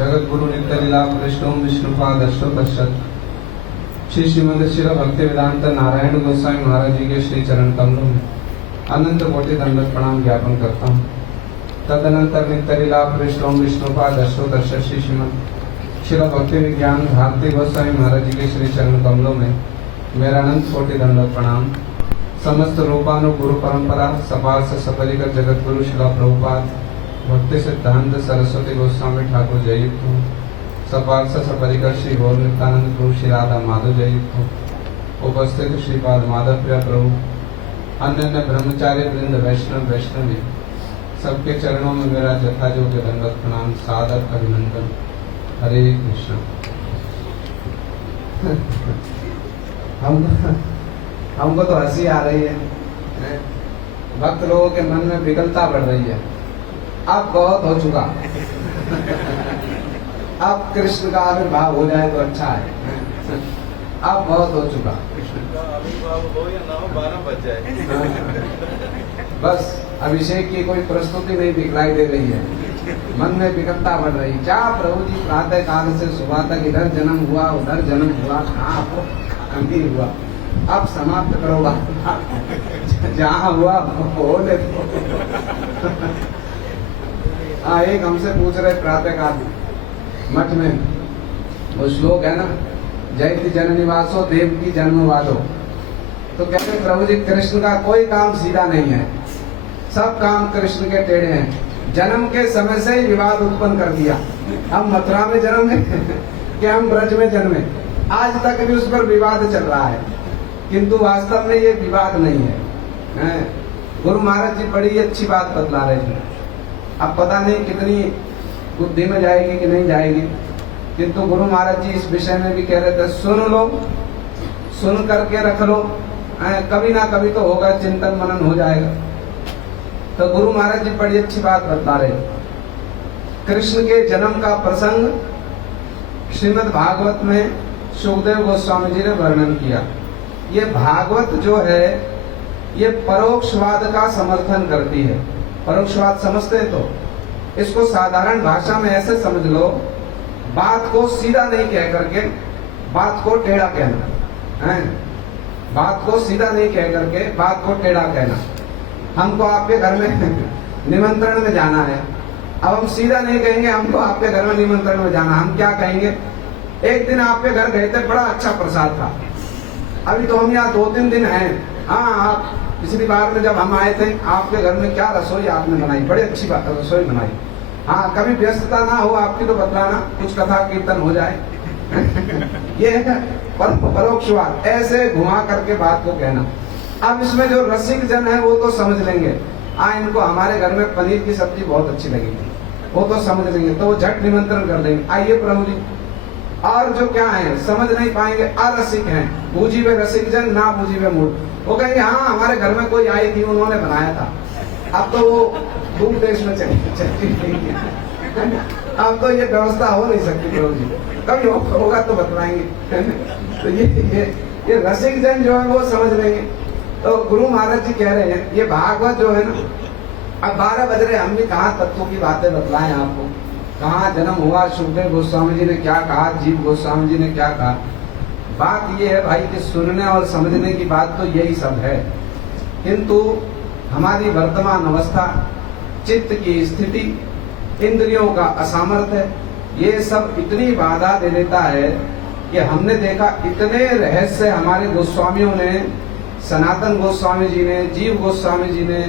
जगत गुरु नित्य लीला कृष्ण विष्णुपाद अष्टोत्तरशत श्री श्रीमद शिल भक्ति वेदांत नारायण गोस्वामी महाराज जी के श्री चरण कमलों में अनंत कोटि दंडवत प्रणाम ज्ञापन करता हूँ। तदनंतर नित्य लीला कृष्ण विष्णुपाद अष्टोत्तरशत श्री श्रीमद शिल भक्ति विज्ञान भारती गोस्वामी महाराज जी के श्री चरण कमलों में मेरा अनंत कोटि दंडवत प्रणाम। समस्त रूपानु गुरु परंपरा सपाल से सपरिकर जगत गुरु शिला प्रभुपाद भक्ति सिद्धांत सरस्वती गोस्वामी ठाकुर जययुक्त हूँ। सपाल से सपरिकर श्री गौर नित्यानंद प्रभु श्री राधा माधव जययुक्त हूँ। उपस्थित श्रीपाद माधव प्रिया प्रभु अन्य अन्य ब्रह्मचार्य वृंद वैष्णव वैष्णवी सबके चरणों में मेरा जथा योग्य दंडवत प्रणाम सादर अभिनंदन। हरे कृष्ण। हमको तो हंसी आ रही है, भक्त लोगों के मन में विकलता बढ़ रही है। अब बहुत हो चुका, अब कृष्ण का आविर्भाव हो जाए तो अच्छा है। अब बहुत हो चुका, कृष्ण का आविर्भाव हो या ना हो 12 बज जाए। बस अभिषेक की कोई प्रस्तुति नहीं दिखलाई दे रही है, मन में विकलता बढ़ रही। क्या प्रभु जी प्रातः काल से सुबह तक इधर जन्म हुआ उधर जन्म हुआ, कहाँ नहीं हुआ, अब समाप्त करो जहाँ हुआ हो ले। एक हमसे पूछ रहे प्रातः काल मठ में, वो श्लोक है ना, जयति जन निवासो देव की जन्मवादो। तो कहते प्रभु जी कृष्ण का कोई काम सीधा नहीं है, सब काम कृष्ण के टेढ़े हैं। जन्म के समय से ही विवाद उत्पन्न कर दिया। हम मथुरा में जन्मे कि हम ब्रज में जन्मे, आज तक भी उस पर विवाद चल रहा है, किंतु वास्तव में ये विवाद नहीं है। गुरु महाराज जी बड़ी अच्छी बात बतला रहे थे। अब पता नहीं कितनी बुद्धि में जाएगी कि नहीं जाएगी, किंतु गुरु महाराज जी इस विषय में भी कह रहे थे, सुन लो, सुन करके रख लो, कभी ना कभी तो होगा, चिंतन मनन हो जाएगा। तो गुरु महाराज जी बड़ी अच्छी बात बता रहे। कृष्ण के जन्म का प्रसंग श्रीमद् भागवत में सुखदेव गोस्वामी जी ने वर्णन किया। ये भागवत जो है ये परोक्षवाद का समर्थन करती है। परोक्षवाद समझते हैं तो इसको साधारण भाषा में ऐसे समझ लो, बात को सीधा नहीं कह करके बात को टेढ़ा कहना है। बात को सीधा नहीं कह करके बात को टेढ़ा कहना। हमको आपके घर में निमंत्रण में जाना है, अब हम सीधा नहीं कहेंगे हमको आपके घर में निमंत्रण में जाना। हम क्या कहेंगे, एक दिन आपके घर गए थे, बड़ा अच्छा प्रसाद था, अभी तो हम यहाँ 2-3 दिन हैं। हाँ, आप पिछली बार में जब हम आए थे आपके घर में क्या रसोई आपने बनाई, बड़ी अच्छी बात रसोई बनाई। हाँ, कभी व्यस्तता ना हो आपकी तो बतलाना, कुछ कथा कीर्तन हो जाए। ये है परोक्षवाद, ऐसे घुमा करके बात को कहना। अब इसमें जो रसिक जन है वो तो समझ लेंगे, इनको हमारे घर में पनीर की सब्जी बहुत अच्छी लगेगी, वो तो समझ लेंगे, तो वो झट निमंत्रण कर देंगे, आइए प्रभु जी। और जो क्या है समझ नहीं पाएंगे, अरसिक हैं, बूझी हुए रसिक जन, ना बूझी हुए मूड, वो कहेंगे हाँ हमारे घर में कोई आई थी, उन्होंने बनाया था। अब तो वो दूर देश में चली गई, अब तो ये व्यवस्था हो नहीं सकती प्रभु जी, कभी होगा तो बतलाएंगे। तो ये रसिक जन जो है वो समझ लेंगे। तो गुरु महाराज जी कह रहे हैं ये भागवत जो है ना, अब 12 बज रहे, हम भी कहाँ तत्वों की बातें बतलाएं आपको, कहाँ जन्म हुआ, सुखदेव गोस्वामी जी ने क्या कहा, जीव गोस्वामी जी ने क्या कहा। बात ये है भाई कि सुनने और समझने की बात तो यही सब है, किंतु हमारी वर्तमान अवस्था, चित्त की स्थिति, इंद्रियों का असामर्थ्य, ये सब इतनी बाधा दे देता है कि हमने देखा इतने रहस्य हमारे गोस्वामियों ने, सनातन गोस्वामी जी ने, जीव गोस्वामी जी ने,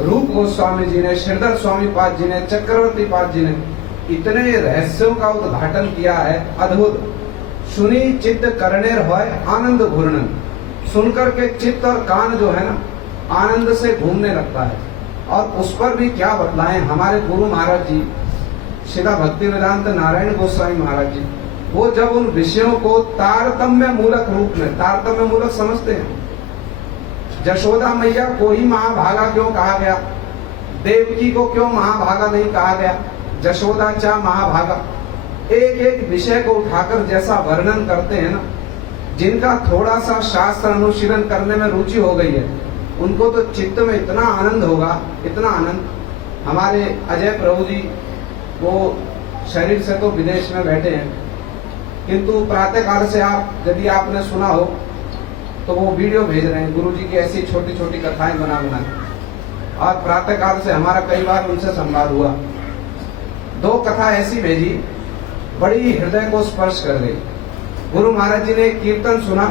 रूप गोस्वामी जी ने, श्रीधर स्वामी पाद जी ने, चक्रवर्ती पाद जी ने इतने रहस्यों का उद्घाटन किया है, अद्भुत। सुनी चित्त करणेर होय आनंद घूर्णन, सुनकर के चित्त और कान जो है ना आनंद से घूमने लगता है। और उस पर भी क्या बतलाएं हमारे गुरु महाराज जी, श्रीला भक्ति वेदांत नारायण गोस्वामी महाराज जी, वो जब उन विषयों को तारतम्य मूलक रूप में, तारतम्य मूलक समझते हैं, यशोदा मैया को ही महाभागा क्यों कहा गया, देवकी को क्यों महाभागा नहीं कहा गया, यशोदा चा महाभागा, एक एक विषय को उठाकर जैसा वर्णन करते हैं ना, जिनका थोड़ा सा शास्त्र अनुशीलन करने में रुचि हो गई है, उनको तो चित्त में इतना आनंद होगा, इतना आनंद। हमारे अजय प्रभु जी वो शरीर से तो विदेश में बैठे हैं, किंतु प्रातः काल से आप, यदि आपने सुना हो तो वो वीडियो भेज रहे हैं गुरु जी की ऐसी छोटी छोटी कथाएं बना बना। और प्रातः काल से हमारा कई बार उनसे संवाद हुआ। 2 कथा ऐसी भेजी, बड़ी हृदय को स्पर्श कर गई। गुरु महाराज जी ने एक कीर्तन सुना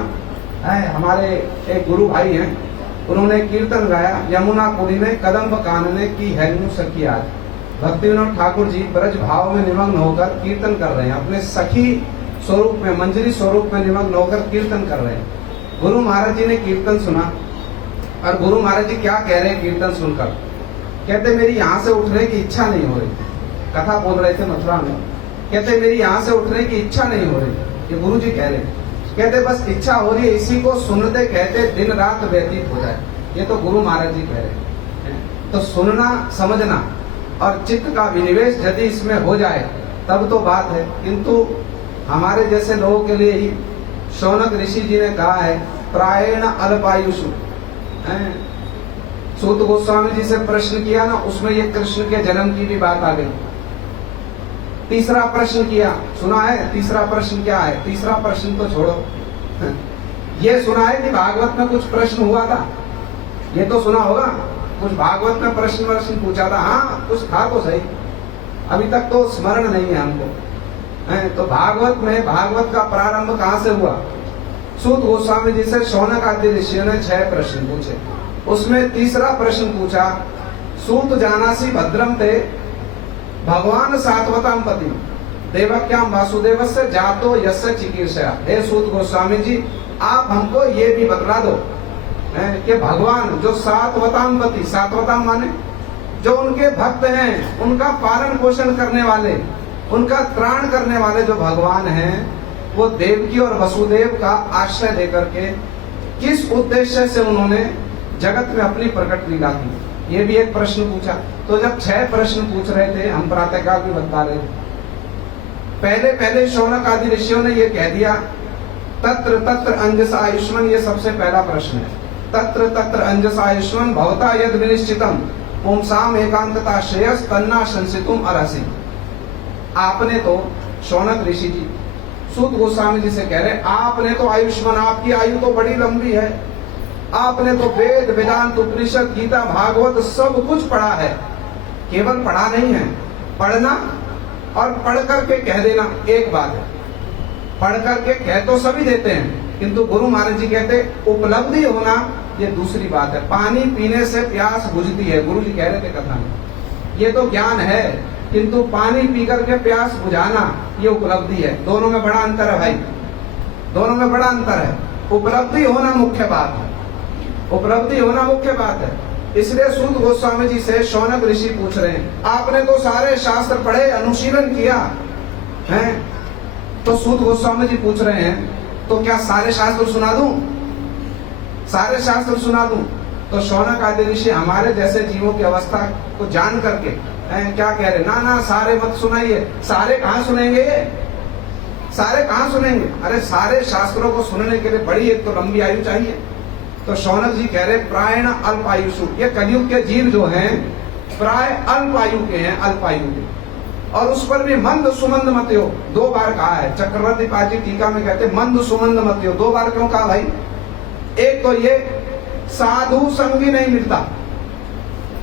है, हमारे एक गुरु भाई हैं, उन्होंने कीर्तन गाया, यमुना पुरी में कदम कानने की है न्यू सखी आज। भक्ति विनोद ठाकुर जी ब्रज भाव में निमग्न होकर कीर्तन कर रहे हैं, अपने सखी स्वरूप में, मंजरी स्वरूप में निमग्न होकर कीर्तन कर रहे हैं। गुरु महाराज जी ने कीर्तन सुना और गुरु महाराज जी क्या कह रहे हैं कीर्तन सुनकर, कहते मेरी यहाँ से उठने की इच्छा नहीं हो रही। कथा बोल रहे थे मथुरा में, कहते मेरी यहाँ से उठने की इच्छा नहीं हो रही। ये गुरु जी कह रहे हैं, कहते बस इच्छा हो रही है, इसी को सुनते कहते दिन रात व्यतीत हो जाए। ये तो गुरु महाराज जी कह रहे हैं। तो सुनना, समझना और चित्त का विनिवेश यदि इसमें हो जाए तब तो बात है, किंतु हमारे जैसे लोगों के लिए ही शौनक ऋषि जी ने कहा है प्रायण अल्पायुषु। सूत गोस्वामी जी से प्रश्न किया ना, उसमें ये कृष्ण के जन्म की भी बात आ गई। तीसरा प्रश्न किया, सुना है तीसरा प्रश्न क्या है? तीसरा प्रश्न तो छोड़ो, ये सुना है कि भागवत में कुछ प्रश्न हुआ था, ये तो सुना होगा, कुछ भागवत में प्रश्न पूछा था। हाँ कुछ था तो सही, अभी तक तो स्मरण नहीं है हमको। तो भागवत में, भागवत का प्रारंभ कहाँ से हुआ? सूत गोस्वामी जी से शौनक आदि ऋषियों ने 6 प्रश्न पूछे, उसमें तीसरा प्रश्न पूछा, सूत जानासी भद्रम ते भगवान सात्वताम पति देवक्याम वासुदेवस्य जातो यस्य चिकीर्षया। हे सूत गोस्वामी जी, आप हमको ये भी बतला दो कि भगवान जो सात्वताम पति, सात्वताम माने जो उनके भक्त हैं, उनका पालन पोषण करने वाले, उनका त्राण करने वाले जो भगवान हैं, वो देवकी और वसुदेव का आश्रय लेकर के किस उद्देश्य से उन्होंने जगत में अपनी प्रकट लीला की, ये भी एक प्रश्न पूछा। तो जब 6 प्रश्न पूछ रहे थे, हम प्रातःकाल भी बता रहे थे, पहले शौनक आदि ऋषियों ने ये कह दिया तत्र तत्र अंजस आयुष्मन, ये सबसे पहला प्रश्न है। तत्र तत्र अंजस आयुष्मन भवता यद विनिश्चितम पुंसाम एकांतता श्रेयस तन्ना संसितुम अरसि। आपने तो, शौनक ऋषि जी सूत गोस्वामी जी से कह रहे, आपने तो आयुष्मान, आपकी आयु तो बड़ी लंबी है, आपने तो वेद वेदांत उपनिषद गीता भागवत सब कुछ पढ़ा है। केवल पढ़ा नहीं है, पढ़ना और पढ़ करके कह देना एक बात है, पढ़ करके कह तो सभी देते हैं, किंतु गुरु महाराज जी कहते उपलब्धि होना ये दूसरी बात है। पानी पीने से प्यास बुझती है, गुरु जी कह रहे थे कथा में, ये तो ज्ञान है, किंतु पानी पी करके प्यास बुझाना ये उपलब्धि है। दोनों में बड़ा अंतर है भाई, दोनों में बड़ा अंतर है। उपलब्धि होना मुख्य बात है, उपलब्धि होना मुख्य बात है। इसलिए सूत गोस्वामी जी से शौनक ऋषि पूछ रहे हैं, आपने तो सारे शास्त्र पढ़े, अनुशीलन किया है, तो सूत गोस्वामी जी पूछ रहे हैं तो क्या सारे शास्त्र सुना दूं, सारे शास्त्र सुना दूं? तो शौनक आदि ऋषि हमारे जैसे जीवों की अवस्था को जान करके क्या कह रहे, ना ना सारे मत सुनाइए। सारे कहाँ सुनेंगे, सारे कहाँ सुनेंगे? अरे सारे शास्त्रों को सुनने के लिए बड़ी एक तो लंबी आयु चाहिए। तो शौनक जी कह रहे प्रायण अल्पायुषु, ये कलयुग के जीव जो हैं प्राय अल्पायु के हैं, अल्पायु के, और उस पर भी मंद सुमंद मत हो 2 बार कहा है। चक्रवर्ती पाजी टीका में कहते मंद सुमंद मत हो, 2 बार क्यों कहा भाई? एक तो ये साधु संगी नहीं मिलता,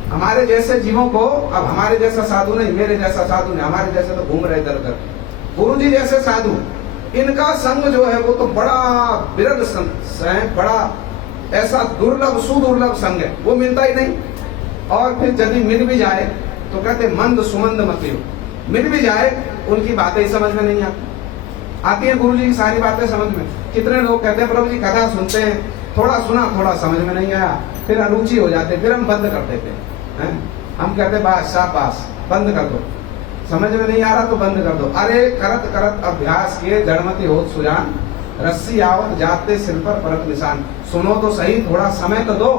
हमारे जैसे जीवों को, अब हमारे जैसा साधु नहीं, मेरे जैसा साधु नहीं, हमारे जैसे तो घूम रहे इधर उधर, गुरु जी जैसे साधु, इनका संग जो है वो तो बड़ा विरल संग है, बड़ा ऐसा दुर्लभ सुदुर्लभ संग है, वो मिलता ही नहीं। और फिर यदि मिल भी जाए तो कहते मंद सुमंद मत हो, मिल भी जाए उनकी बातें समझ में नहीं आती है, गुरु जी की सारी बातें समझ में। कितने लोग कहते हैं प्रभु जी कथा सुनते हैं, थोड़ा सुना थोड़ा समझ में नहीं आया, फिर अरुचि हो जाते, फिर हम बंद कर देते हैं। हम कहते बस शाबाश बंद कर दो, समझ में नहीं आ रहा तो बंद कर दो। अरे करत करत अभ्यास किए जड़मती होत सुजान, रस्सी आवत जाते सिर पर परत निशान। सुनो तो सही, थोड़ा समय तो दो,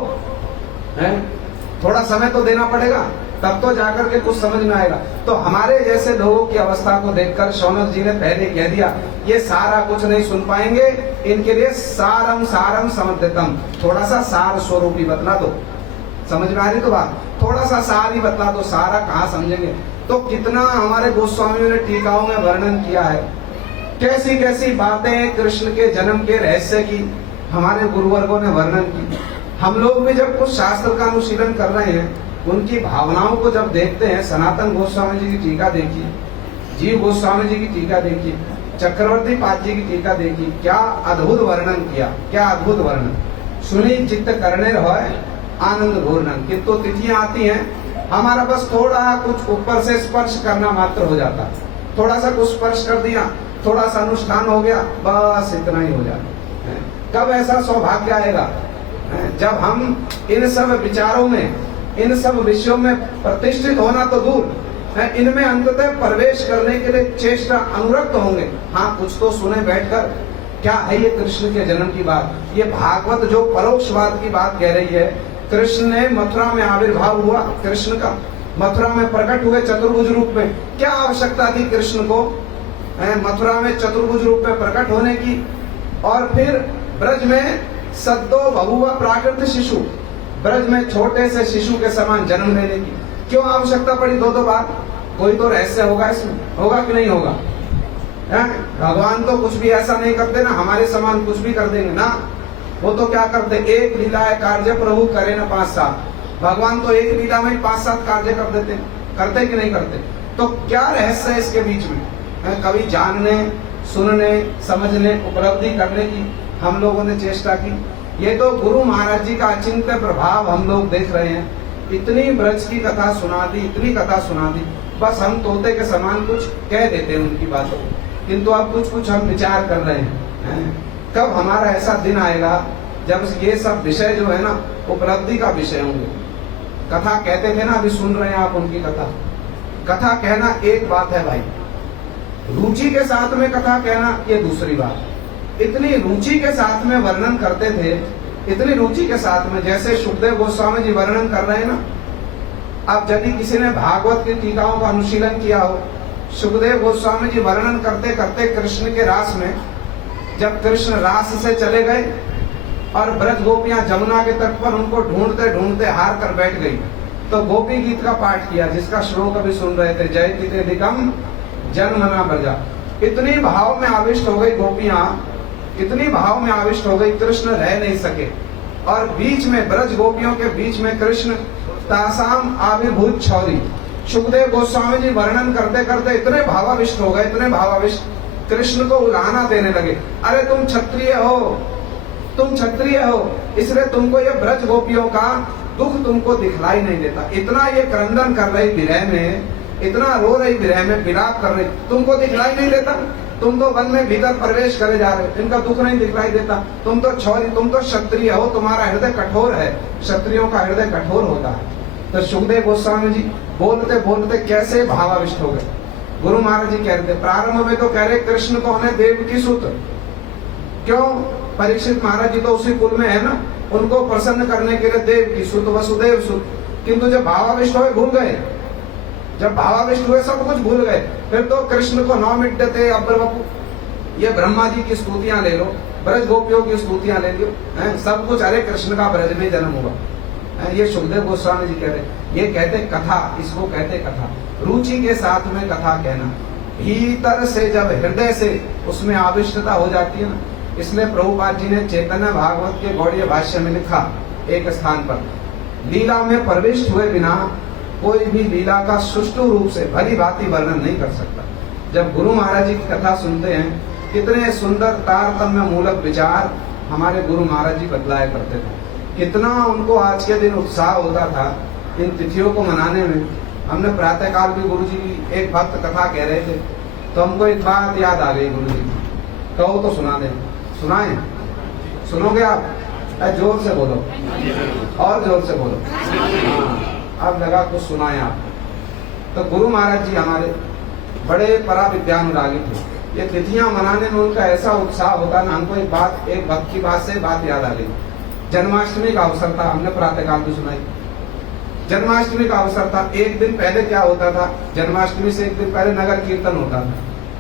थोड़ा समय तो देना पड़ेगा, तब तो जाकर के कुछ समझ में आएगा। तो हमारे जैसे लोगों की अवस्था को देखकर शौनक जी ने पहले कह दिया ये सारा कुछ नहीं सुन पाएंगे, इनके लिए सारम सारम समद्यतम, थोड़ा सा सार स्वरूप ही बतला दो। समझ में आ रही तो बात? थोड़ा सा सार ही बतला दो, सारा कहाँ समझेंगे? तो कितना हमारे गोस्वामियों ने टीकाओं में वर्णन किया है, कैसी कैसी बातें कृष्ण के जन्म के रहस्य की हमारे गुरुवर्गों ने वर्णन की। हम लोग भी जब कुछ शास्त्र का अनुशीलन कर रहे हैं, उनकी भावनाओं को जब देखते हैं, सनातन गोस्वामी जी की टीका देखिए, जीव गोस्वामी जी की टीका देखिए, चक्रवर्ती पाद जी की टीका देखिए, क्या अद्भुत वर्णन किया, क्या अद्भुत वर्णन। सुनी चित्त करने रहे आनंद घूर्णन। किंतु तिथियां आती हैं, हमारा बस थोड़ा कुछ ऊपर से स्पर्श करना मात्र हो जाता, थोड़ा सा कुछ स्पर्श कर दिया, थोड़ा सा अनुष्ठान हो गया, बस इतना ही हो जाता। कब ऐसा सौभाग्य आएगा जब हम इन सब विचारों में, इन सब विषयों में प्रतिष्ठित होना तो दूर, इनमें अंततः प्रवेश करने के लिए चेष्टा अनुरक्त होंगे। हाँ, कुछ तो सुने बैठकर, क्या है ये कृष्ण के जन्म की बात, ये भागवत जो परोक्षवाद की बात कह रही है। कृष्ण ने मथुरा में आविर्भाव हुआ, कृष्ण का मथुरा में प्रकट हुए चतुर्भुज रूप में। क्या आवश्यकता थी कृष्ण को मथुरा में चतुर्भुज रूप में प्रकट होने की, और फिर ब्रज में सद्दो बभुवा प्राकृत शिशु, ब्रज में छोटे से शिशु के समान जन्म लेने की क्यों आवश्यकता पड़ी दो बार? कोई तो रहस्य होगा इसमें, होगा कि नहीं होगा? भगवान तो कुछ भी ऐसा नहीं करते ना हमारे समान कुछ भी कर देंगे ना। वो तो क्या करते, एक लीला है कार्य प्रभु करे ना 5-7। भगवान तो एक लीला में 5-7 कार्य कर देते, करते कि नहीं करते? तो क्या रहस्य है इसके बीच में? कभी जानने, सुनने, समझने, उपलब्धि करने की हम लोगों ने चेष्टा की। ये तो गुरु महाराज जी का अचिंत्य प्रभाव हम लोग देख रहे हैं। इतनी ब्रज की कथा सुना दी, इतनी कथा सुना दी, बस हम तोते के समान कुछ कह देते हैं उनकी बातों को, किंतु अब कुछ कुछ हम विचार कर रहे हैं। कब हमारा ऐसा दिन आएगा जब ये सब विषय जो है ना उपलब्धि का विषय होंगे। कथा कहते थे ना, अभी सुन रहे हैं आप उनकी कथा। कथा कहना एक बात है भाई, रुचि के साथ में कथा कहना ये दूसरी बात। इतनी रुचि के साथ में वर्णन करते थे, इतनी रुचि के साथ में, जैसे सुखदेव गोस्वामी जी वर्णन कर रहे हैं ना। अब यदि किसी ने भागवत की टीकाओं का अनुशीलन किया हो, सुखदेव गोस्वामी जी वर्णन करते करते कृष्ण के रास में, जब कृष्ण रास से चले गए और ब्रज गोपियां जमुना के तट पर उनको ढूंढते ढूंढते हार कर बैठ गई, तो गोपी गीत का पाठ किया, जिसका श्लोक अभी सुन रहे थे, जय दिकम जन्मना ब्रजा। इतनी भाव में आविष्ट हो गई गोपियां, इतनी भाव में आविष्ट हो गई, कृष्ण रह नहीं सके। और बीच में ब्रज गोपियों के बीच में कृष्ण तासाम आविर्भूत छौरी। सुखदेव गोस्वामी जी वर्णन करते करते इतने भावाविष्ट हो गए, इतने भावाविष्ट, कृष्ण को उलाहना देने लगे। अरे तुम क्षत्रिय हो, तुम क्षत्रिय हो, इसलिए तुमको ये ब्रज गोपियों का दुख तुमको दिखलाई नहीं देता। इतना ये क्रंदन कर रही विरह में, इतना रो रही विरह में, विलाप कर रही, तुमको दिखलाई नहीं देता? तुम तो वन में भीतर प्रवेश करे जा रहे, इनका दुख नहीं दिखलाई देता? तुम तो छौरी, तुम तो क्षत्रिय हो, तुम्हारा हृदय कठोर है, क्षत्रियों का हृदय कठोर होता है। तो सुखदेव गोस्वामी जी बोलते बोलते कैसे भावाविष्ट हो गए। गुरु महाराज जी कह रहे थे, प्रारंभ में तो कह रहे कृष्ण को है देव की सुत। क्यों? परीक्षित महाराज जी तो उसी कुल में है ना, उनको प्रसन्न करने के लिए देव की सुत, वसुदेव सुत। किंतु जब भावाविष्ट हुए भूल गए, जब भावाविष्ट हुए सब कुछ भूल गए। फिर तो कृष्ण को 9 मिनट देते, अब ये ब्रह्मा जी की स्तुतियां ले लो, ब्रज गोपियों की स्तुतियां ले लो, सब कुछ, अरे कृष्ण का ब्रज में जन्म हुआ। ये सुखदेव गोस्वामी जी कह रहे, ये कहते कथा, इसको कहते कथा। रुचि के साथ में कथा कहना, भीतर से जब हृदय से उसमें आविष्टता हो जाती है ना। इसलिए प्रभुपाद जी ने चैतन्य भागवत के गौड़ीय भाष्य में लिखा एक स्थान पर, लीला में प्रविष्ट हुए बिना कोई भी लीला का सुष्ठु रूप से भली भांति वर्णन नहीं कर सकता। जब गुरु महाराज जी की कथा सुनते हैं, कितने सुंदर तारतम्य मूलक विचार हमारे गुरु महाराज जी बतलाया करते थे। कितना उनको आज के दिन उत्साह होता था इन तिथियों को मनाने में। हमने प्रातःकाल भी गुरु जी की एक भक्त कथा कह रहे थे, तो हमको एक बात याद आ गई गुरु जी की। कहो तो सुना दें, सुनाएं? सुनोगे आप? जोर से बोलो, और जोर से बोलो। अब लगा कुछ सुनाएं आप। तो गुरु महाराज जी हमारे बड़े परा विद्यानुरागी थे। ये तिथियां मनाने में उनका ऐसा उत्साह होता ना। हमको एक बात, एक भक्त की बात से बात याद आ गई। जन्माष्टमी का अवसर था, हमने प्रातःकाल भी सुनाई। जन्माष्टमी का अवसर था। एक दिन पहले क्या होता था, जन्माष्टमी से एक दिन पहले नगर कीर्तन होता था।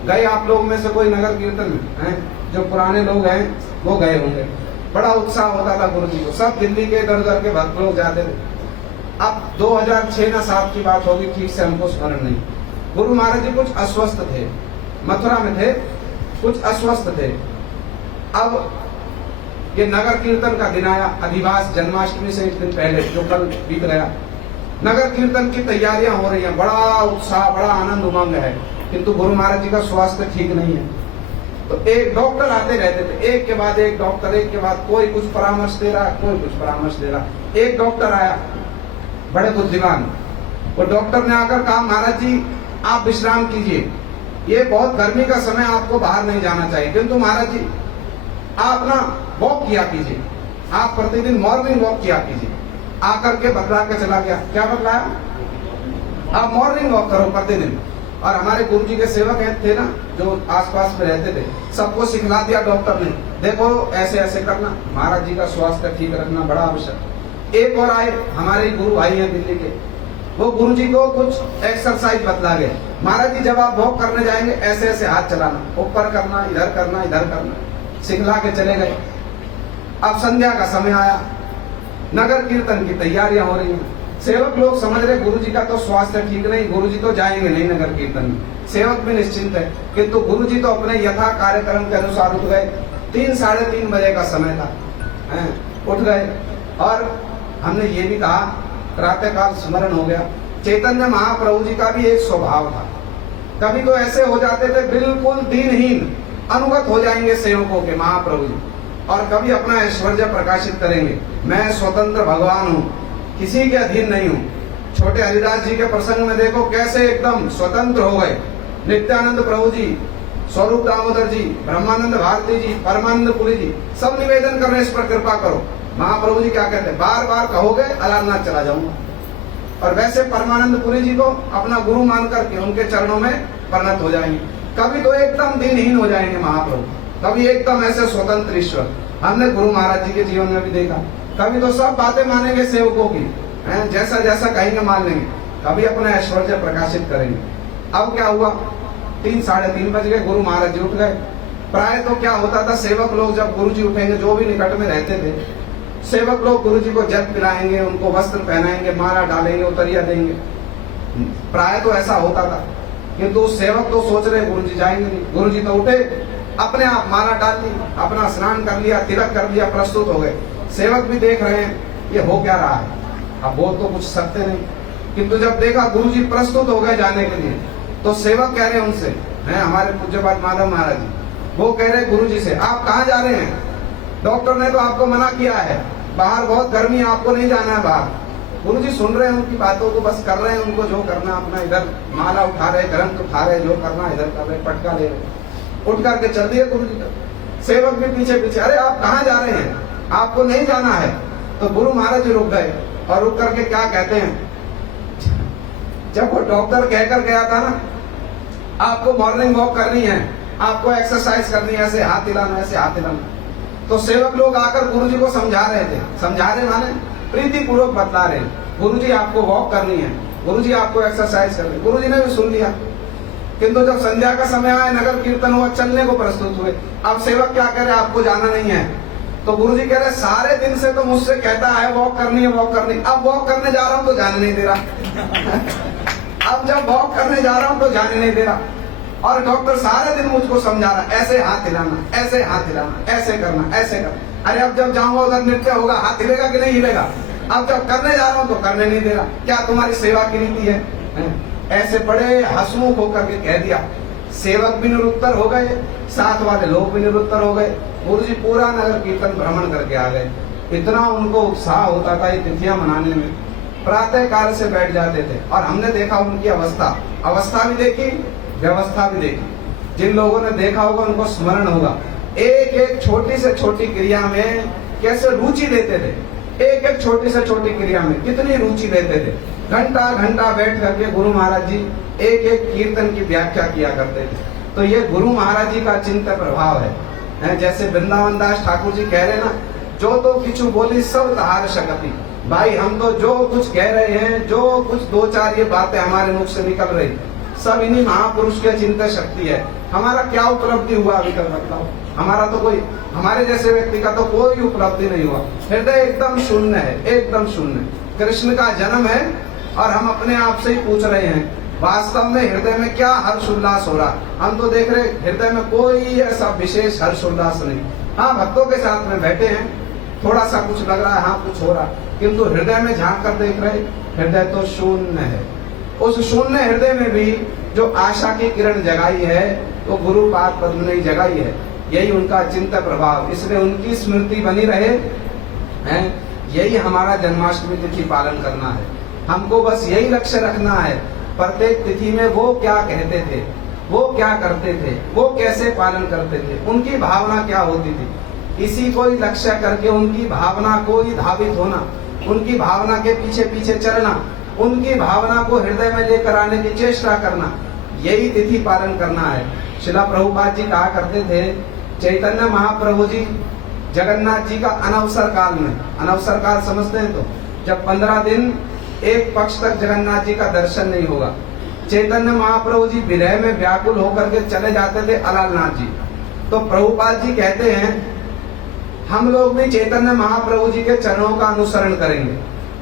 गए आप लोग में से कोई नगर कीर्तन में? जो पुराने लोग हैं वो गए होंगे। बड़ा उत्साह होता था गुरु जी को। सब दिल्ली के इधर उधर के भक्त लोग जाते थे। अब 2006 ना 7 की बात होगी, ठीक से हमको स्मरण नहीं। गुरु महाराज जी कुछ अस्वस्थ थे, मथुरा में थे, कुछ अस्वस्थ थे। अब ये नगर कीर्तन का दिन आया, अधिवास जन्माष्टमी से एक दिन पहले, जो कल बीत गया। नगर कीर्तन की तैयारियां हो रही हैं, बड़ा उत्साह, बड़ा आनंद उमंग है, किंतु गुरु महाराज जी का स्वास्थ्य ठीक नहीं है। तो एक डॉक्टर आते रहते थे, एक के बाद एक डॉक्टर, एक के बाद कोई कुछ परामर्श दे रहा, कोई कुछ परामर्श दे रहा। एक डॉक्टर आया, बड़े बुद्धिमान, वो डॉक्टर ने आकर कहा, महाराज जी आप विश्राम कीजिए, ये बहुत गर्मी का समय, आपको बाहर नहीं जाना चाहिए, किंतु महाराज जी आप ना वॉक किया कीजिए, आप प्रतिदिन मॉर्निंग वॉक किया कीजिए। आकर के बतला के चला गया। क्या बतलाया? आप मॉर्निंग वॉक करो प्रतिदिन। और हमारे गुरु जी के सेवक थे ना, जो आसपास में रहते थे, सबको सिखला दिया डॉक्टर ने, देखो ऐसे ऐसे करना, महाराज जी का स्वास्थ्य ठीक रखना बड़ा आवश्यक। एक और आए, हमारे गुरु भाई हैं दिल्ली के, वो गुरु जी को कुछ एक्सरसाइज बतला गए, महाराज जी जब आप वॉक करने जाएंगे ऐसे ऐसे हाथ चलाना, ऊपर करना, इधर करना, इधर करना, सिखला के चले गए। अब संध्या का समय आया, नगर कीर्तन की तैयारियां हो रही हैं। सेवक लोग समझ रहे गुरु जी का तो स्वास्थ्य ठीक नहीं, गुरु जी तो जाएंगे नहीं नगर कीर्तन में। सेवक भी निश्चिंत है, किंतु गुरु जी तो अपने यथा कार्यक्रम के अनुसार उठ गए। 3 साढ़े 3 बजे का समय था, उठ गए। और हमने ये भी कहा, प्रातःकाल स्मरण हो गया। चैतन्य महाप्रभु जी का भी एक स्वभाव था, कभी तो ऐसे हो जाते थे बिल्कुल दीनहीन, अनुगत हो जाएंगे सेवकों के महाप्रभु जी, और कभी अपना ऐश्वर्य प्रकाशित करेंगे, मैं स्वतंत्र भगवान हूँ, किसी के अधीन नहीं हूँ। छोटे हरिदास जी के प्रसंग में देखो कैसे एकदम स्वतंत्र हो गए। नित्यानंद प्रभु जी, स्वरूप दामोदर जी, ब्रह्मानंद भारती जी, परमानंद पुरी जी, सब निवेदन कर रहे हैं इस पर कृपा करो। महाप्रभु जी क्या कहते हैं, बार बार कहोगे अलारनाथ चला जाऊंगा। और वैसे परमानंद पुरी जी को अपना गुरु मान करके उनके चरणों में परिणत हो जाएंगे। कभी तो एकदम दीनहीन हो जाएंगे महाप्रभु, कभी एकदम ऐसे स्वतंत्र ईश्वर। हमने गुरु महाराज जी के जीवन में भी देखा, कभी तो सब बातें मानेंगे सेवकों की, जैसा जैसा कहेंगे मान लेंगे, कभी अपना ऐश्वर्य प्रकाशित करेंगे। अब क्या हुआ, 3 साढ़े 3 बज गए, गुरु महाराज जी उठ गए। प्राय तो क्या होता था, सेवक लोग जब गुरु जी उठेंगे, जो भी निकट में रहते थे, सेवक लोग गुरु जी को जल पिलाएंगे, उनको वस्त्र पहनाएंगे, माला डालेंगे, उतरिया देंगे। प्राय तो ऐसा होता था, किंतु सेवक तो सोच रहे गुरु जी जाएंगे नहीं। गुरु जी तो उठे, अपने आप माला डाल ली, अपना स्नान कर लिया, तिलक कर लिया, प्रस्तुत हो गए। सेवक भी देख रहे हैं ये हो क्या रहा है, अब बोल तो कुछ सकते नहीं, किंतु जब देखा गुरु जी प्रस्तुत हो गए जाने के लिए, तो सेवक कह रहे हैं उनसे, हैं हमारे पूज्यपाद माधव महाराज जी, वो कह रहे गुरु जी से, आप कहाँ जा रहे हैं? डॉक्टर ने तो आपको मना किया है, बाहर बहुत गर्मी है, आपको नहीं जाना है बाहर। गुरु जी सुन रहे हैं उनकी बातों को, बस कर रहे हैं उनको जो करना, अपना इधर माला उठा रहे, ग्रंथ उठा रहे, जो करना इधर कर रहे, पटका ले रहे, उठ करके चल दिए गुरु जी तक। सेवक भी पीछे पीछे, अरे आप कहाँ जा रहे हैं, आपको नहीं जाना है। तो गुरु महाराज जी रुक गए, और रुक करके क्या कहते हैं, जब वो डॉक्टर कहकर गया था ना, आपको मॉर्निंग वॉक करनी है, आपको एक्सरसाइज करनी है, ऐसे हाथ हिलाना, ऐसे हाथ हिलाना, तो सेवक लोग आकर गुरु जी को समझा रहे थे। समझा रहे माने प्रीति पूर्वक बतला रहे, गुरु जी आपको वॉक करनी है, गुरु जी आपको एक्सरसाइज करनी है। गुरु जी ने भी सुन लिया, किंतु जब संध्या का समय आया, नगर कीर्तन हुआ, चलने को प्रस्तुत हुए, अब सेवक क्या कह रहे, आपको जाना नहीं है। तो गुरु जी कह रहे, सारे दिन से तो मुझसे कहता है वॉक करनी है, वॉक करनी, अब वॉक करने जा रहा हूं तो जाने नहीं दे रहा। अब जब वॉक करने जा रहा हूं तो जाने नहीं दे रहा। और डॉक्टर सारे दिन मुझको समझा रहा, ऐसे हाथ हिलाना, ऐसे हाथ हिलाना, ऐसे करना, ऐसे करना। अरे अब जब जाऊंगा उधर नृत्य होगा, हाथ हिलेगा कि नहीं हिलेगा? अब जब करने जा रहा हूं तो करने नहीं दे रहा। क्या तुम्हारी सेवा की रीति है? ऐसे बड़े हंसमुख होकर के कह दिया। सेवक भी निरुत्तर हो गए, साथ वाले लोग भी निरुत्तर हो गए। गुरु जी पूरा नगर कीर्तन भ्रमण करके आ गए। इतना उनको उत्साह होता था ये तिथियां मनाने में, प्रातः काल से बैठ जाते थे। और हमने देखा उनकी अवस्था भी देखी, व्यवस्था भी देखी। जिन लोगों ने देखा होगा उनको स्मरण होगा, एक एक छोटी से छोटी क्रिया में कैसे रुचि लेते थे। एक एक छोटी से छोटी क्रिया में कितनी रुचि लेते थे। घंटा घंटा बैठ करके गुरु महाराज जी एक एक कीर्तन की व्याख्या किया करते थे। तो ये गुरु महाराज जी का चिंतन प्रभाव है। जैसे वृंदावन दास ठाकुर जी कह रहे ना, जो तो किछु बोली सब तहार शकति। भाई हम तो जो कुछ कह रहे हैं, जो कुछ 2-4 ये बातें हमारे मुख से निकल रही, सब इन्हीं महापुरुष के चिंतन शक्ति है। हमारा क्या उपलब्धि हुआ अभी तक बताओ? हमारा तो कोई, हमारे जैसे व्यक्ति का तो कोई उपलब्धि नहीं हुआ। हृदय एकदम शून्य है, एकदम शून्य। कृष्ण का जन्म है और हम अपने आप से ही पूछ रहे हैं, वास्तव में हृदय में क्या हर्ष उल्लास हो रहा। हम तो देख रहे हृदय में कोई ऐसा विशेष हर्ष उल्लास नहीं। हाँ, भक्तों के साथ में बैठे हैं, थोड़ा सा कुछ लग रहा है, हाँ कुछ हो रहा, किंतु हृदय में झांक कर देख रहे, हृदय तो शून्य है। उस शून्य हृदय में भी जो आशा की किरण जगाई है वो गुरु पाद पद्म ने जगाई है। यही उनका चिंतन प्रभाव, इसलिए उनकी स्मृति बनी रहे हैं। यही हमारा जन्माष्टमी तिथि पालन करना है। हमको बस यही लक्ष्य रखना है, प्रत्येक तिथि में वो क्या कहते थे, वो क्या करते थे, वो कैसे पालन करते थे, उनकी भावना क्या होती थी। इसी को ही लक्ष्य करके उनकी भावना को ही धावित होना, उनकी भावना के पीछे पीछे चलना, उनकी भावना को हृदय में लेकर आने की चेष्टा करना, यही तिथि पालन करना है। श्रीला प्रभुपाद जी कहा करते थे, चैतन्य महाप्रभु जी जगन्नाथ जी का अनवसर काल में, अनवसर काल समझते हैं तो जब 15 दिन एक पक्ष तक जगन्नाथ जी का दर्शन नहीं होगा, चैतन्य महाप्रभु जी विरह में व्याकुल होकर के चले जाते थे अलालनाथ जी। तो प्रभुपाद जी कहते हैं हम लोग भी चैतन्य महाप्रभु जी के चरणों का अनुसरण करेंगे।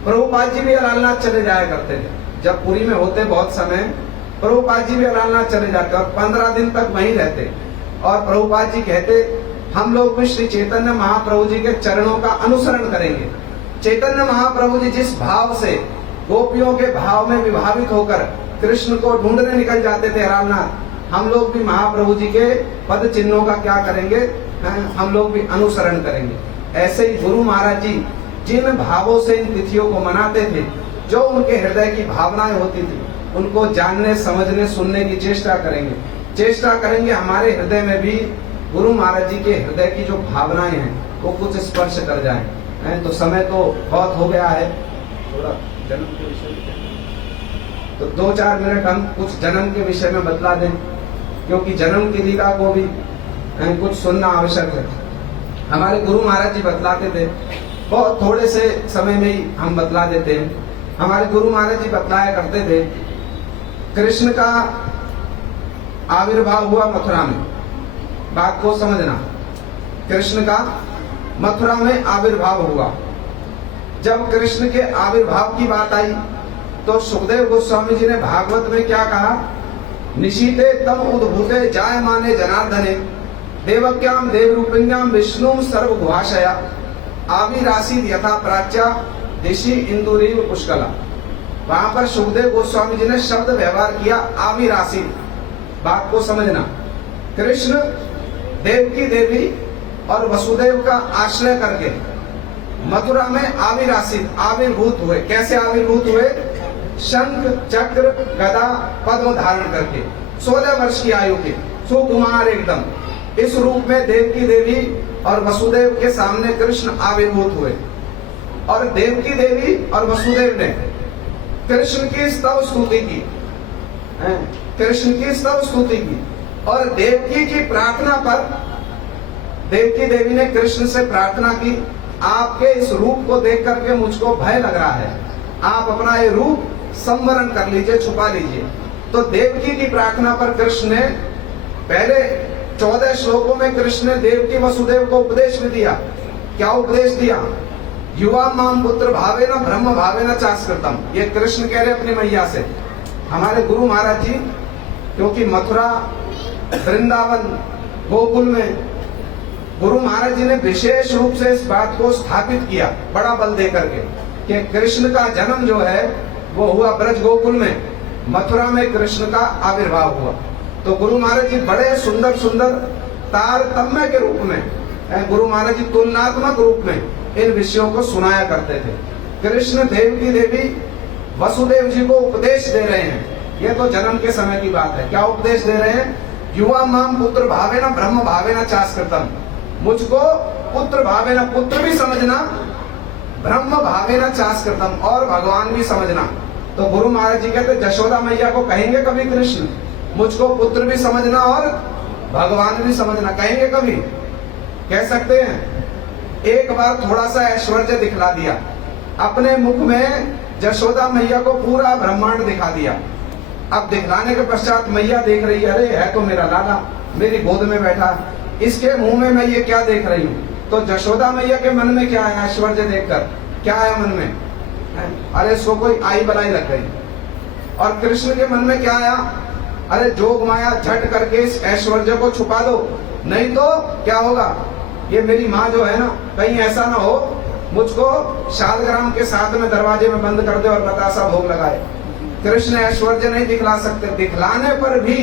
प्रभुपाद जी भी अलालनाथ चले जाया करते थे, जब पुरी में होते बहुत समय प्रभुपाद जी भी अलालनाथ चले जाते और 15 दिन तक वहीं रहते। और प्रभुपाद जी कहते हम लोग भी श्री चैतन्य महाप्रभु जी के चरणों का अनुसरण करेंगे। चैतन्य महाप्रभु जी जिस भाव से गोपियों के भाव में विभावित होकर कृष्ण को ढूंढने निकल जाते थे अलालनाथ, हम लोग भी महाप्रभु जी के पद चिन्हों का क्या करेंगे, हम लोग भी अनुसरण करेंगे। ऐसे ही गुरु महाराज जी जिन भावों से इन तिथियों को मनाते थे, जो उनके हृदय की भावनाएं होती थी, उनको जानने समझने सुनने की चेष्टा करेंगे हमारे हृदय में भी गुरु महाराज जी के हृदय की जो भावनाएं हैं वो कुछ स्पर्श कर जाएं। तो समय तो बहुत हो गया है, थोड़ा जन्म के विषय में तो 2-4 मिनट हम कुछ जन्म के विषय में बतला दें, क्योंकि जन्म की लीला को भी कुछ सुनना आवश्यक है। हमारे गुरु महाराज जी बतलाते थे, बहुत थोड़े से समय में ही हम बतला देते हैं। हमारे गुरु महाराज जी बतलाया करते थे, कृष्ण का आविर्भाव हुआ मथुरा में, बात को समझना, कृष्ण का मथुरा में आविर्भाव हुआ। जब कृष्ण के आविर्भाव की बात आई तो सुखदेव गोस्वामी जी ने भागवत में क्या कहा, निशीते तम उद्भूते जायमाने जनार्दने देवक्याम देवरूपिण्याम विष्णु सर्वभाषया आविरासीद यथा प्राच्या दिशि इंदुरीव पुष्कला। वहां पर सुखदेव गोस्वामी जी ने शब्द व्यवहार किया आविरासीद। बात को समझना, कृष्ण देवकी देवी और वसुदेव का आश्रय करके मथुरा में आविर्भूत हुए। कैसे आविर्भूत हुए? शंख चक्र गदा पद्म धारण करके 16 वर्ष की आयु के सुकुमार एकदम, इस रूप में देवकी देवी और वसुदेव के सामने कृष्ण आविर्भूत हुए। और देवकी देवी और वसुदेव ने कृष्ण की स्तव स्तुति की, कृष्ण की स्तव स्तुति की। और देवकी की प्रार्थना पर देवकी देवी ने कृष्ण से प्रार्थना की, आपके इस रूप को देख करके मुझको भय लग रहा है, आप अपना ये रूप संवरण कर लीजिए, छुपा लीजिए। तो देवकी की प्रार्थना पर कृष्ण ने पहले 14 श्लोकों में कृष्ण ने देवकी वसुदेव को उपदेश भी दिया। क्या उपदेश दिया? युवा माम पुत्र भावे न ब्रह्म भावे न चास्कृतम। ये कृष्ण कह रहे अपनी मैया से। हमारे गुरु महाराज जी, क्योंकि मथुरा वृंदावन गोकुल में गुरु महाराज जी ने विशेष रूप से इस बात को स्थापित किया, बड़ा बल दे करके, कि कृष्ण का जन्म जो है वो हुआ ब्रज गोकुल में, मथुरा में कृष्ण का आविर्भाव हुआ। तो गुरु महाराज जी बड़े सुंदर सुंदर तारतम्य के रूप में, गुरु महाराज जी तुलनात्मक रूप में इन विषयों को सुनाया करते थे। कृष्ण देवकी देवी वसुदेव जी को उपदेश दे रहे हैं। ये तो जन्म के समय की बात है। क्या उपदेश दे रहे हैं? युवा माम पुत्र भावे न ब्रह्म भावे न चास्कृतम। मुझको पुत्र भावे न, पुत्र भी समझना, ब्रह्म भावे न चास्कृतम, और भगवान भी समझना। तो गुरु महाराज जी कहते यशोदा मैया को कहेंगे कभी कृष्ण, मुझको पुत्र भी समझना और भगवान भी समझना, कहेंगे कभी? कह सकते हैं? एक बार थोड़ा सा ऐश्वर्य दिखला दिया, अपने मुख में यशोदा मैया को पूरा ब्रह्मांड दिखा दिया। अब दिखलाने के पश्चात मैया देख रही है, अरे है तो मेरा लाला, मेरी गोद में बैठा, इसके मुंह में मैं ये क्या देख रही हूँ। तो यशोदा मैया के मन में क्या है? ऐश्वर्य देखकर क्या है मन में? अरे इसको कोई आई बलाई लग गई। और कृष्ण के मन में क्या आया, अरे जोग माया झट करके इस ऐश्वर्य को छुपा दो, नहीं तो क्या होगा, ये मेरी माँ जो है ना, कहीं ऐसा ना हो मुझको शालग्राम के साथ में दरवाजे में बंद कर दे और बतासा भोग लगाए। कृष्ण ऐश्वर्य नहीं दिखला सकते, दिखलाने पर भी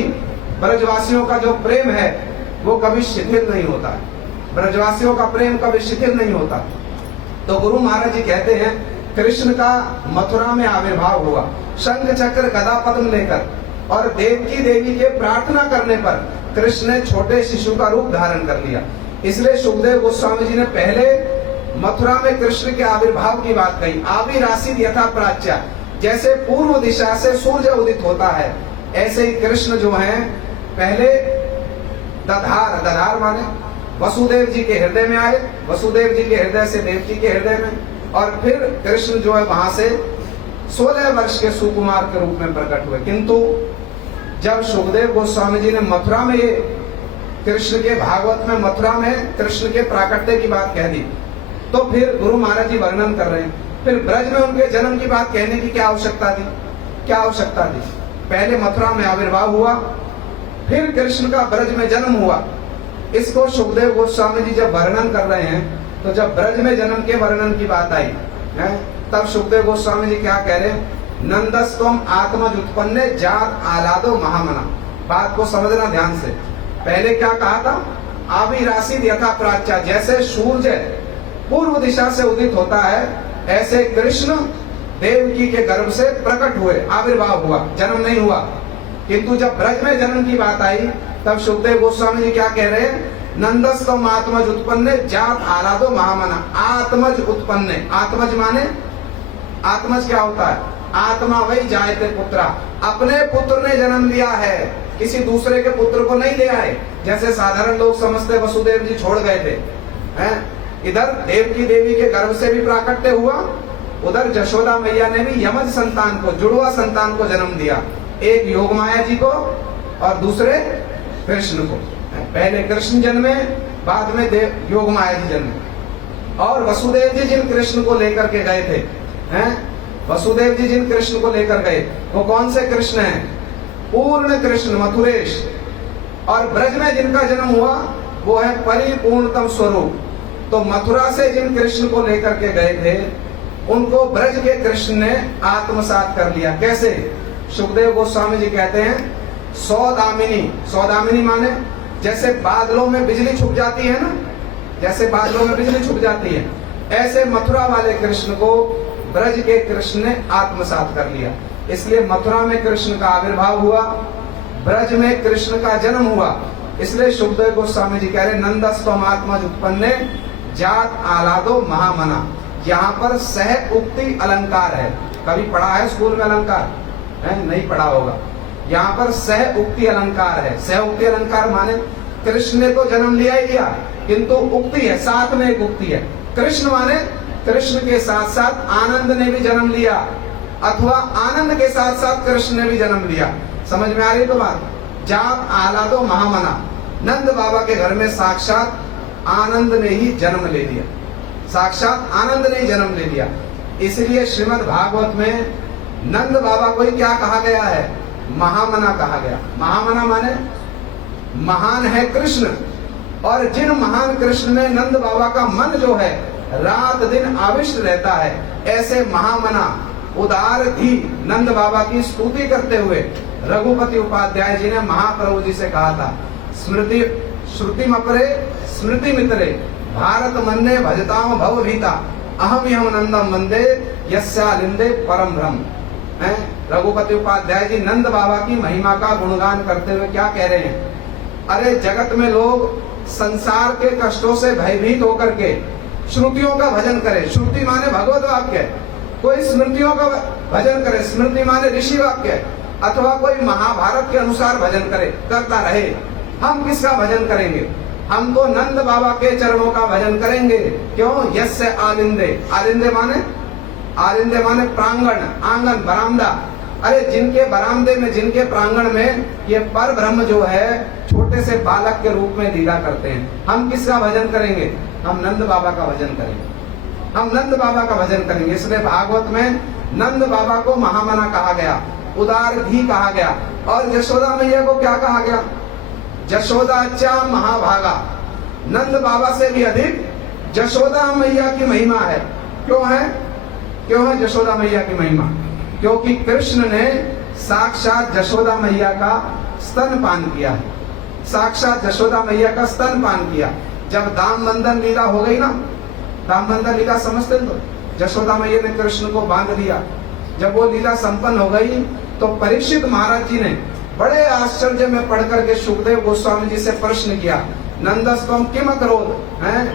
ब्रजवासियों का जो प्रेम है वो कभी शिथिल नहीं होता है, ब्रजवासियों का प्रेम कभी शिथिल नहीं होता। तो गुरु महाराज जी कहते हैं कृष्ण का मथुरा में आविर्भाव हुआ, शंख चक्र गदा पद्म लेकर, और देवकी देवी के प्रार्थना करने पर कृष्ण ने छोटे शिशु का रूप धारण कर लिया। इसलिए सुखदेव गोस्वामी जी ने पहले मथुरा में कृष्ण के आविर्भाव की बात कही। आविरासित यथा प्राच्या, जैसे पूर्व दिशा से सूर्य उदित होता है, ऐसे ही कृष्ण जो हैं पहले दधार, दधार माने वसुदेव जी के हृदय में आए, वसुदेव जी के हृदय से देवकी के हृदय में, और फिर कृष्ण जो है वहां से 16 वर्ष के सुकुमार के रूप में प्रकट हुए। किंतु जब सुखदेव गोस्वामी जी ने मथुरा में ये कृष्ण के भागवत में मथुरा में कृष्ण के प्राकट्य की बात कह दी, तो फिर गुरु महाराज जी वर्णन कर रहे हैं फिर ब्रज में उनके जन्म की बात कहने की क्या आवश्यकता थी, क्या आवश्यकता थी। पहले मथुरा में आविर्भाव हुआ, फिर कृष्ण का ब्रज में जन्म हुआ। इसको सुखदेव गोस्वामी जी जब वर्णन कर रहे हैं, तो जब ब्रज में जन्म के वर्णन की बात आई है, तब सुखदेव गोस्वामी जी क्या कह रहे हैं, नंदस्तम आत्मज उत्पन्ने जात आलादो महामना। बात को समझना ध्यान से। पहले क्या कहा था, आविरासित यथा प्राच्या, जैसे सूर्य पूर्व दिशा से उदित होता है, ऐसे कृष्ण देवकी के गर्भ से प्रकट हुए, आविर्भाव हुआ, जन्म नहीं हुआ। किंतु जब ब्रज में जन्म की बात आई, तब सुखदेव गोस्वामी जी क्या कह रहे हैं, नंदस्तम आत्मज उत्पन्ने जात आलादो महामना। आत्मज उत्पन्ने, आत्मज माने, आत्मज क्या होता है, आत्मा वही जायते पुत्रा, अपने पुत्र ने जन्म लिया है, किसी दूसरे के पुत्र को नहीं ले आए। जैसे साधारण लोग समझते वसुदेव जी छोड़ गए थे, हैं? इधर देवकी देवी के गर्भ से भी प्राकट्य हुआ, उधर जशोदा मैया ने भी यमज संतान को, जुड़वा संतान को जन्म दिया, एक योग माया जी को और दूसरे कृष्ण को। पहले कृष्ण जन्मे, बाद में देव योग माया जी जन्मे। और वसुदेव जी जिन कृष्ण को लेकर के गए थे, हैं? वसुदेव जी जिन कृष्ण को लेकर गए, वो कौन से कृष्ण हैं, पूर्ण कृष्ण मथुरेश। और ब्रज में जिनका जन्म हुआ वो है परिपूर्णतम स्वरूप। तो मथुरा से जिन कृष्ण को लेकर के गए थे, उनको ब्रज के कृष्ण ने आत्मसात कर लिया। कैसे? सुखदेव गोस्वामी जी कहते हैं सौदामिनी, सौदामिनी माने जैसे बादलों में बिजली छुप जाती है ना, जैसे बादलों में बिजली छुप जाती है, ऐसे मथुरा वाले कृष्ण को ब्रज के कृष्ण ने आत्मसात कर लिया। इसलिए मथुरा में कृष्ण का आविर्भाव हुआ, ब्रज में कृष्ण का जन्म हुआ। इसलिए सुखदेव गोस्वामी जी कह रहे नंदस्तम आत्मज उत्पन्ने जात आलादो महामना। यहाँ पर सह उक्ति अलंकार है। कभी पढ़ा है स्कूल में अलंकार है? नहीं पढ़ा होगा। यहाँ पर सह उक्ति अलंकार है। सह उक्ति अलंकार माने कृष्ण ने तो जन्म लिया ही लिया, किंतु उक्ति है, साथ में एक उक्ति है। कृष्ण माने कृष्ण के साथ साथ आनंद ने भी जन्म लिया, अथवा आनंद के साथ साथ कृष्ण ने भी जन्म लिया। समझ में आ रही तो बात? जात आलादो महामना, नंद बाबा के घर में साक्षात आनंद ने ही जन्म ले लिया, साक्षात आनंद ने ही जन्म ले लिया। इसलिए श्रीमद् भागवत में नंद बाबा को ही क्या कहा गया है? महामना कहा गया। महामना माने महान है कृष्ण, और जिन महान कृष्ण में नंद बाबा का मन जो है रात दिन आविष्ट रहता है, ऐसे महामना उदार धी नंद बाबा की स्तुति करते हुए रघुपति उपाध्याय जी ने महाप्रभु जी से कहा था, स्मृति श्रुति मपरे स्मृति मित्रे भारत मन्ने भजताम भव भीता अहम यम नंदम वंदे यस्यालिंदे परम ब्रह्म। रघुपति उपाध्याय जी नंद बाबा की महिमा का गुणगान करते हुए क्या कह रहे हैं? अरे जगत में लोग संसार के कष्टों से भयभीत होकर के श्रुतियों का भजन करे। श्रुति माने भगवत वाक्य, कोई स्मृतियों का भजन करे, स्मृति माने ऋषि वाक्य, अथवा कोई महाभारत के अनुसार भजन करे, करता रहे। हम किसका भजन करेंगे? हम तो नंद बाबा के चरणों का भजन करेंगे। क्यों? यस्य आलिंदे, आलिंदे माने, आलिंदे माने प्रांगण, आंगन, बरामदा। अरे जिनके बरामदे में, जिनके प्रांगण में ये पर ब्रह्म जो है छोटे से बालक के रूप में लीला करते हैं, हम किसका भजन करेंगे? हम नंद बाबा का भजन करेंगे, हम नंद बाबा का भजन करेंगे। इसलिए भागवत में नंद बाबा को महामना कहा गया। उदार घी कहा गया। और जशोदा मैया को क्या कहा गया? जशोदा चा महाभागा। नंद बाबा से भी अधिक जशोदा मैया की महिमा है। क्यों है? क्यों है जशोदा मैया की महिमा? क्योंकि कृष्ण ने साक्षात जशोदा मैया का स्तनपान किया है। साक्षात जशोदा मैया का स्तनपान किया। जब दाम बंधन लीला हो गई ना, दाम बंधन लीला समझते हो? जशोदा मैया ने कृष्ण को बांध दिया। जब वो लीला संपन्न हो गई तो परीक्षित महाराज जी ने बड़े आश्चर्य में पढ़ करके सुखदेव गोस्वामी जी से प्रश्न किया, नंदस्तम किम अकरोध?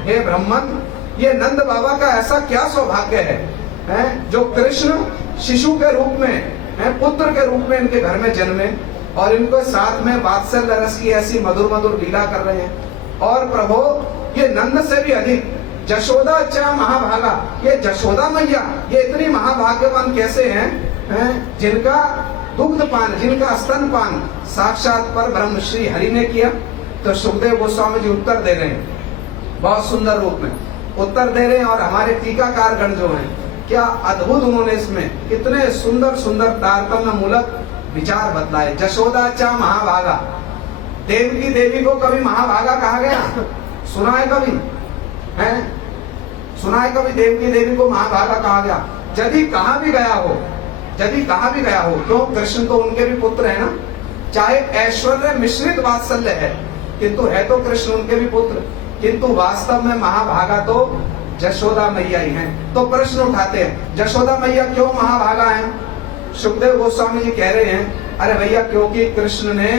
हे ब्रह्मन, ये नंद बाबा का ऐसा क्या सौभाग्य है जो कृष्ण शिशु के रूप में, पुत्र के रूप में इनके घर में जन्मे और इनको साथ में वात्सल्य रस की ऐसी मधुर मधुर लीला कर रहे हैं। और प्रभु, ये नंद से भी अधिक जशोदा चा महाभागा, ये जशोदा मैया ये इतनी महाभाग्यवान कैसे हैं जिनका दुग्धपान, जिनका स्तनपान साक्षात पर ब्रह्म श्री हरि ने किया। तो सुखदेव गोस्वामी जी उत्तर दे रहे हैं, बहुत सुंदर रूप में उत्तर दे रहे हैं। और हमारे टीकाकार गण जो हैं, क्या अद्भुत उन्होंने इसमें कितने सुंदर सुंदर तारतम्य मूलक विचार बतलाए। जशोदा चा महाभागा, देवकी देवी को कभी महाभागा कहा गया? सुना है कभी? सुना है कभी देवकी देवी को महाभागा कहा गया? यदि कहा भी गया हो, यदि कहा भी गया हो, क्यों? कृष्ण तो उनके भी पुत्र है ना। चाहे ऐश्वर्य मिश्रित वात्सल्य है, किंतु है तो कृष्ण उनके भी पुत्र, किंतु वास्तव में महाभागा तो जशोदा मैया ही हैं। तो प्रश्न उठाते हैं, जशोदा मैया क्यों महाभागा हैं? सुखदेव गोस्वामी जी कह रहे हैं, अरे भैया, क्योंकि कृष्ण ने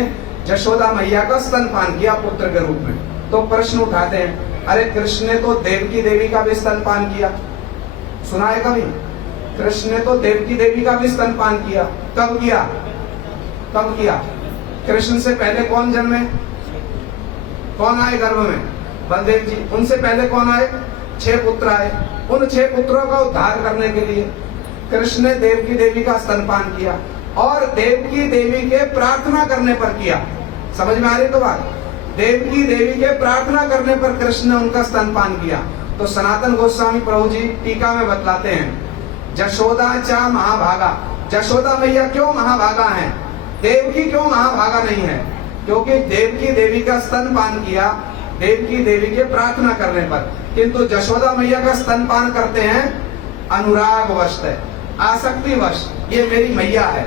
जशोदा मैया का स्तनपान किया पुत्र के रूप में। तो प्रश्न उठाते हैं, अरे कृष्ण ने तो देवकी देवी का भी स्तनपान किया। सुना है कभी? कृष्ण ने तो देवकी देवी का भी स्तनपान किया। कब किया? कब किया? कृष्ण से पहले कौन जन्मे? कौन आए गर्भ में? बलदेव जी। उनसे पहले कौन आए? 6 पुत्र आए। उन 6 पुत्रों का उद्धार करने के लिए कृष्ण ने देवकी देवी का स्तनपान किया और देवकी देवी के प्रार्थना करने पर किया। समझ में आ रही तो बात? देवकी देवी के प्रार्थना करने पर कृष्ण ने उनका स्तनपान किया। तो सनातन गोस्वामी प्रभु जी टीका में बतलाते हैं, जशोदा चा महाभागा, जशोदा मैया क्यों महाभागा हैं? देवकी क्यों महाभागा नहीं है? क्योंकि देवकी देवी का स्तनपान किया देवकी देवी के प्रार्थना करने पर, किंतु जशोदा मैया का स्तनपान करते हैं अनुराग वश, आसक्ति वश। ये मेरी मैया है,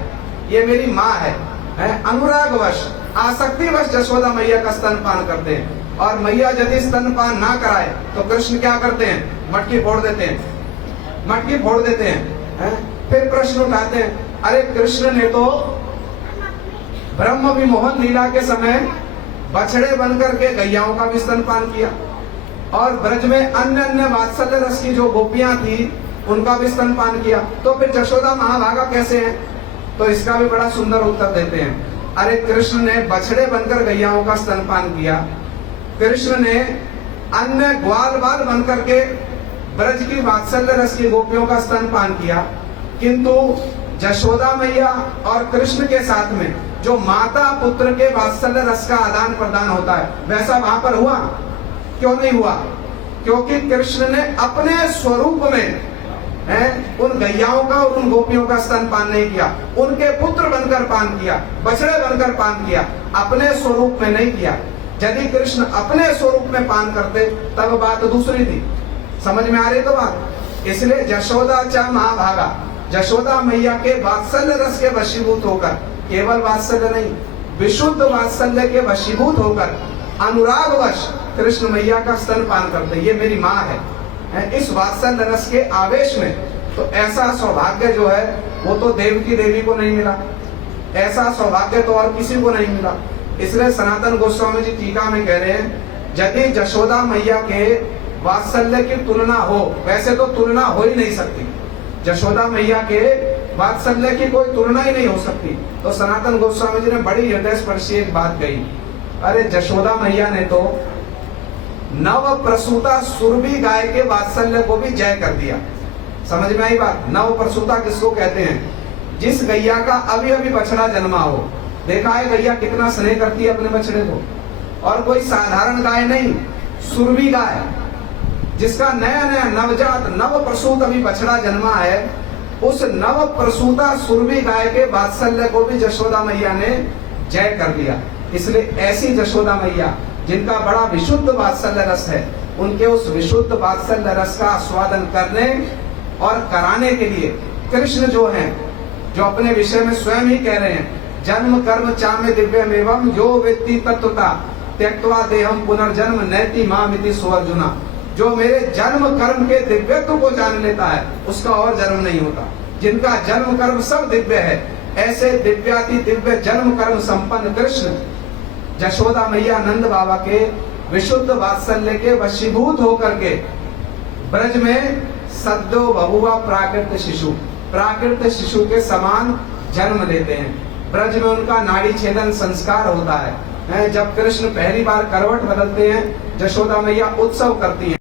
ये मेरी माँ है, अनुराग वश, आसक्ति वश जशोदा मैया का स्तनपान करते हैं। और मैया यदि स्तनपान ना कराए तो कृष्ण क्या करते हैं? मटकी फोड़ देते हैं, मटकी फोड़ देते हैं। फिर प्रश्न उठाते हैं, अरे कृष्ण ने तो ब्रह्म विमोहन लीला के समय बछड़े बनकर के गैयाओं का भी स्तनपान किया और ब्रज में अन्य अन्य वात्सल्य रस की जो गोपियां थी उनका भी स्तनपान किया। तो फिर जशोदा महाभागा कैसे हैं? तो इसका भी बड़ा सुंदर उत्तर देते हैं, अरे कृष्ण ने बछड़े बनकर गैयाओं का स्तनपान किया, कृष्ण ने अन्य ग्वाल बाल बनकर के ब्रज की वात्सल्य रस की गोपियों का स्तनपान किया, किंतु जशोदा मैया और कृष्ण के साथ में जो माता पुत्र के वात्सल्य रस का आदान प्रदान होता है वैसा वहां पर हुआ? क्यों नहीं हुआ? क्योंकि कृष्ण ने अपने स्वरूप में उन गैयाओं का और उन गोपियों का स्तनपान नहीं किया, उनके पुत्र बनकर पान किया, बछड़े बनकर पान किया, अपने स्वरूप में नहीं किया। यदि कृष्ण अपने स्वरूप में पान करते तब बात दूसरी थी। समझ में आ रही तो बात? इसलिए जशोदा चा महाभागा, जशोदा मैया के वात्सल्य रस के वशीभूत होकर, केवल वात्सल्य नहीं विशुद्ध वात्सल्य के वशीभूत होकर अनुरागवश कृष्ण मैया का स्तनपान करते। ये मेरी माँ है, इस वात्सल्य रस के आवेश में। तो ऐसा सौभाग्य जो है वो तो देवकी देवी को नहीं मिला, ऐसा सौभाग्य तो और किसी को नहीं मिला। इसलिए सनातन गोस्वामी जी टीका में कह रहे हैं, यदि जशोदा मैया के वात्सल्य की तुलना हो, वैसे तो तुलना हो ही नहीं सकती, जशोदा मैया के वात्सल्य की कोई तुलना ही नहीं हो सकती। तो सनातन गोस्वामी जी ने बड़ी हृदय स्पर्शी एक बात कही, अरे जशोदा मैया ने तो नव प्रसूता सुरभि गाय के वात्सल्य को भी जय कर दिया। समझ में आई बात? नव प्रसूता किसको कहते हैं? जिस गैया का अभी अभी बछड़ा जन्मा हो। देखा है गैया कितना स्नेह करती है अपने बछड़े को, और कोई साधारण गाय नहीं, सुरभि गाय, जिसका नया नया नवजात नव प्रसूत अभी बछड़ा जन्मा है, उस नव प्रसूता सुरभि गाय के वात्सल्य को भी जशोदा मैया ने जय कर दिया। इसलिए ऐसी जशोदा मैया जिनका बड़ा विशुद्ध वात्सल्य रस है, उनके उस विशुद्ध वात्सल्य रस का आस्वादन करने और कराने के लिए कृष्ण जो हैं, जो अपने विषय में स्वयं ही कह रहे हैं, जन्म कर्म चामे दिव्यम एवं जो वेत्ति तत्वता त्यक्त्वा देहम पुनर्जन्म नैति मामिति सुअर्जुना। जो मेरे जन्म कर्म के दिव्यत्व को जान लेता है, उसका और जन्म नहीं होता। जिनका जन्म कर्म सब दिव्य है, ऐसे दिव्याति दिव्य जन्म कर्म संपन्न कृष्ण जशोदा मैया नंद बाबा के विशुद्ध वात्सल्य के वशीभूत होकर के ब्रज में सद्यो बभुआ प्राकृत शिशु, प्राकृत शिशु के समान जन्म लेते हैं। ब्रज में उनका नाड़ी छेदन संस्कार होता है। जब कृष्ण पहली बार करवट बदलते हैं, जशोदा मैया उत्सव करती हैं।